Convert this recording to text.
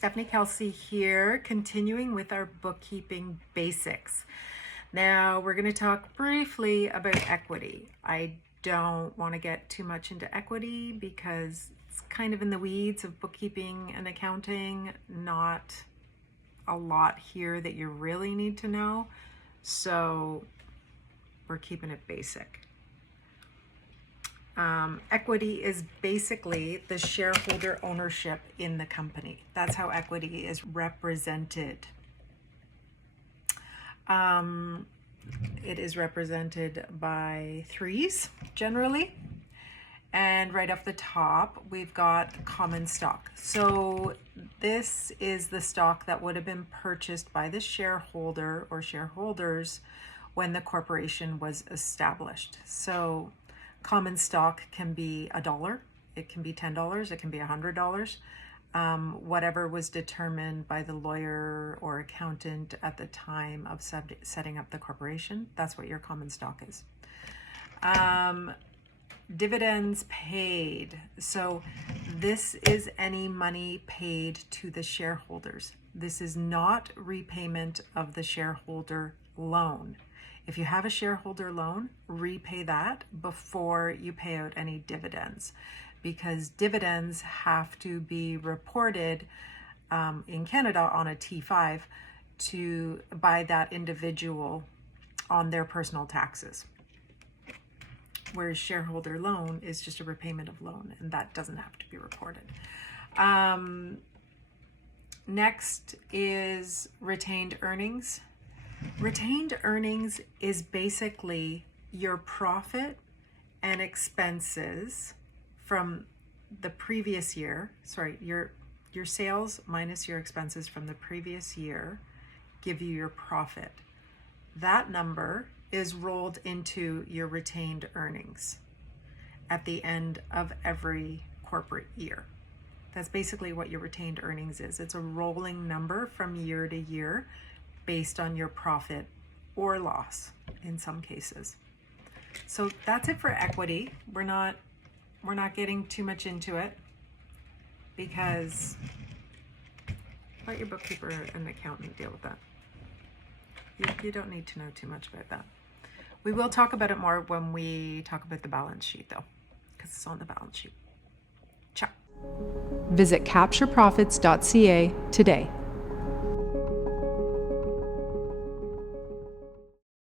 Stephanie Kelsey here, continuing with our bookkeeping basics. Now we're going to talk briefly about equity. I don't want to get too much into equity because it's kind of in the weeds of bookkeeping and accounting, not a lot here that you really need to know. So we're keeping it basic. Equity is basically the shareholder ownership in the company. That's how equity is represented. It is represented by threes generally. And right off the top, we've got common stock. So this is the stock that would have been purchased by the shareholder or shareholders when the corporation was established. So common stock can be $1, it can be $10, it can be $100, whatever was determined by the lawyer or accountant at the time of setting up the corporation. That's what your common stock is. Dividends paid. So this is any money paid to the shareholders. This is not repayment of the shareholder loan. If you have a shareholder loan, repay that before you pay out any dividends, because dividends have to be reported in Canada on a T5 by that individual on their personal taxes. Whereas shareholder loan is just a repayment of loan, and that doesn't have to be reported. Next is retained earnings. Retained earnings is basically your profit and expenses from the previous year. Sorry, your sales minus your expenses from the previous year give you your profit. That number is rolled into your retained earnings at the end of every corporate year. That's basically what your retained earnings is. It's a rolling number from year to year based on your profit or loss in some cases. So that's it for equity. We're not getting too much into it because let your bookkeeper and accountant deal with that. You don't need to know too much about that. We will talk about it more when we talk about the balance sheet though, because it's on the balance sheet. Ciao. Visit captureprofits.ca today.